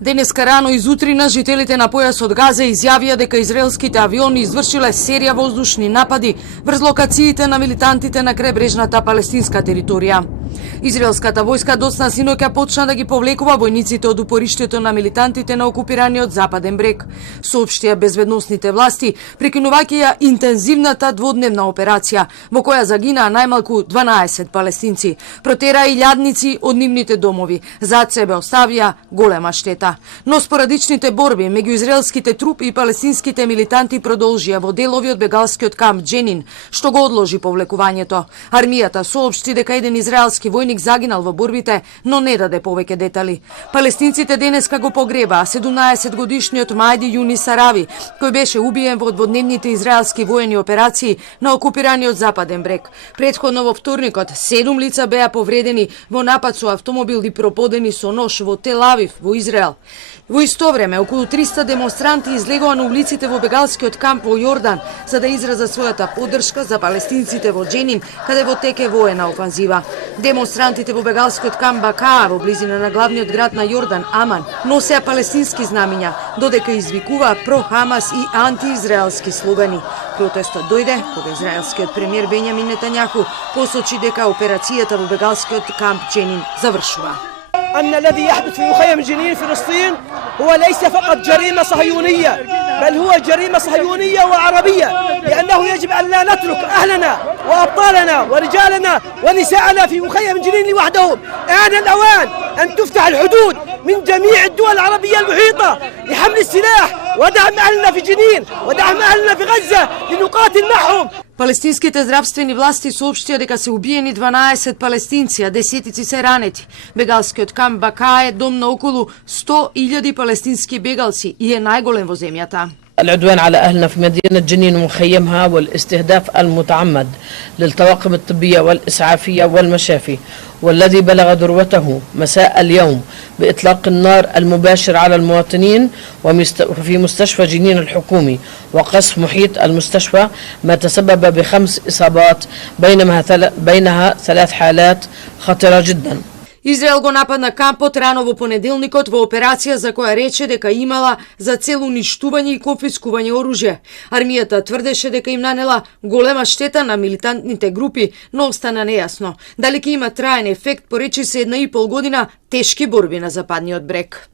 Денеска рано изутрина жителите на појасот Газа изјавија дека израелските авиони извршиле серија воздушни напади врз локациите на милитантите на крајбрежната палестинска територија. Израелската војска доцна синоќа почна да ги повлекува војниците од упориштето на милитантите на окупираниот Западен брег, соопштија безбедносните власти, прекинувајќи ја интензивната дводневна операција, во која загинаа најмалку 12 палестинци, протераа илјадници од нивните домови, зад себе оставија голема штета. Но спорадичните борби меѓу израелските трупи и палестинските милитанти продолжија во делови од бегалскиот камп Дженин, што го одложи повлекувањето. Армијата соопшти дека еден израелски војник загинал во борбите, но не даде повеќе детали. Палестинците денеска го погребаа 17-годишниот Мајди Јунис Сарави, кој беше убиен во дводневните израелски воени операции на окупираниот Западен брег. Претходно во вторникот 7 лица беа повредени во напад со автомобил и проподени со нож во Тел Авив во Израел. Во исто време, околу 300 демонстранти излегоа на улиците во бегалскиот камп во Јордан за да изразат својата поддршка за палестинците во Дженин, каде во теке воена офанзива. Демонстрантите во бегалскиот камп Бакаа во близина на главниот град на Јордан, Аман, носеа палестински знамиња, додека извикуваа про-Хамас и антиизраелски слогани. Протестот дојде кога израелскиот премиер Бењамин Нетањаху посочи дека операцијата во бегалскиот камп Дженин завршува. أن الذي يحدث في مخيم جنين فلسطين هو ليس فقط جريمة صهيونية، بل هو جريمة صهيونية وعربية، لأنه يجب أن لا نترك أهلنا وأبطالنا ورجالنا ونساءنا في مخيم جنين لوحدهم. آن الأوان أن تفتح الحدود من جميع الدول العربية المحيطة لحمل السلاح ودعم أهلنا في جنين ودعم أهلنا في غزة لنقاتل معهم. Палестинските здравствени власти соопштија дека се убиени 12 палестинци, а десетици се ранети. Бегалскиот камп Бакаа е дом на околу 100.000 палестински бегалци и е најголем во земјата. العدوان على أهلنا في مدينة جنين ومخيمها والاستهداف المتعمد للطواقم الطبية والإسعافية والمشافي، والذي بلغ ذروته مساء اليوم بإطلاق النار المباشر على المواطنين وفي مستشفى جنين الحكومي وقصف محيط المستشفى، ما تسبب ب5 إصابات بينها 3 حالات خطرة جدا. Израел го нападна кампот рано во понеделникот во операција за која рече дека имала за цел уништување и конфискување оружје. Армијата тврдеше дека им нанела голема штета на милитантните групи, но остана нејасно дали ќе има траен ефект по речи се 1,5 година тешки борби на Западниот брег.